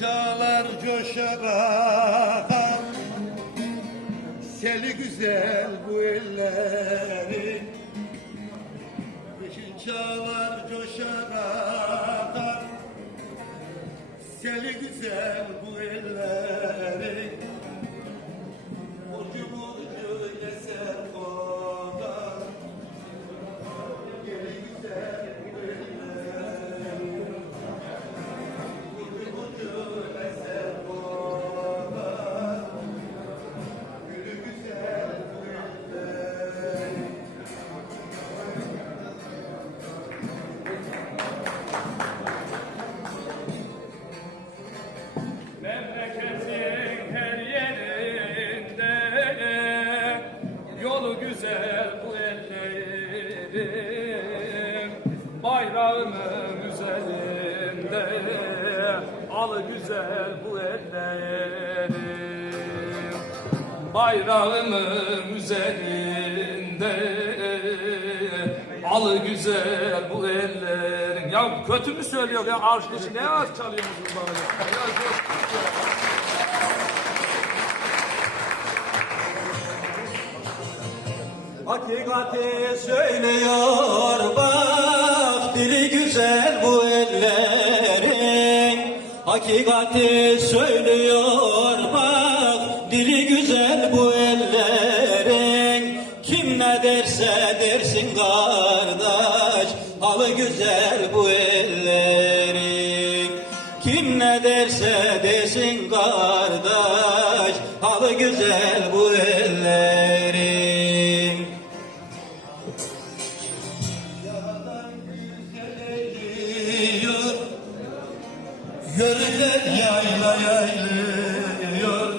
çağlar coşarak Seli güzel bu elleri. Yeşil çağlar coşarak Seli güzel bu elleri Alı güzel bu ellerim. Bayrağımın üzerinde. Alı güzel bu ellerin. Ya kötü mü söylüyor ya? Arş ne az çalıyorsunuz bana. Hakikati söylüyor bak Hakikati söylüyor bak dili güzel bu ellerin. Kim ne derse dersin kardeş halı güzel bu ellerin. Kim ne derse desin kardeş halı güzel bu ellerin Yörükler yayla yaylıyor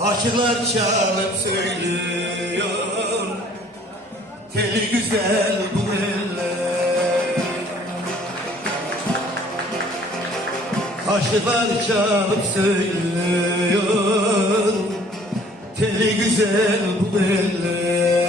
Aşılar çalıp söylüyor. Teli güzel bu eller Aşılar çalıp söylüyor. Teli güzel bu eller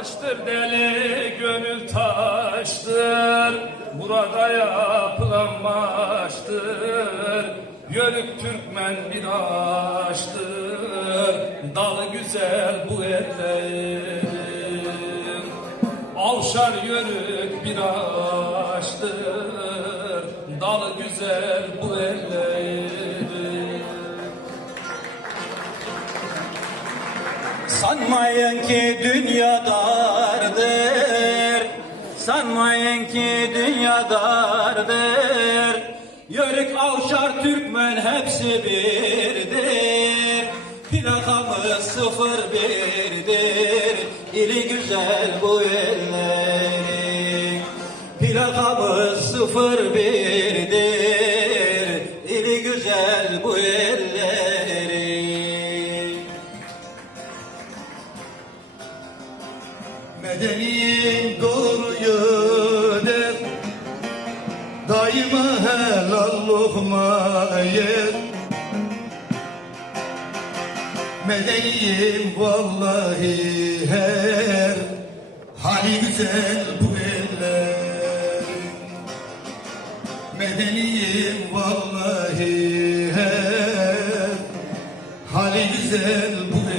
Taştır deli gönül taştır Burada yapılan maçtır Yörük Türkmen bir aştır Dalı güzel bu ellerim. Avşar yörük bir aştır Dalı güzel bu ellerim Sanmayın ki dünya dardır. Sanmayın ki dünya dardır. Yörük, Avşar, Türkmen hepsi birdir. Plakamız sıfır birdir. İli güzel bu ellerin Plakamız sıfır birdir Medeniyim doğruyu der Daima helal lokma yer. Medeniyim vallahi her. Hali güzel bu eller. Medeniyim vallahi her. Hali güzel bu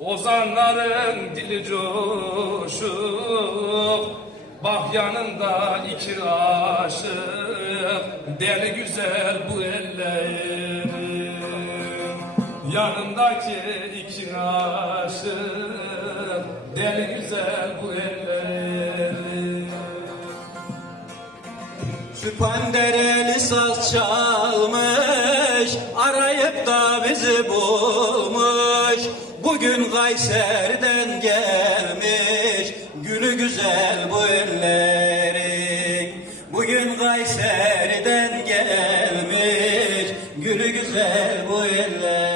Ozanların dili coşuk Bak yanında iki aşık. Deli güzel bu ellerim. Yanındaki iki aşık. Deli güzel bu ellerim. Süpandereli saz çalmış Arayıp da bizi bulmuş Bugün Kayseri'den gelmiş Gülü güzel bu ellerin Bugün Kayseri'den gelmiş Gülü güzel bu ellerin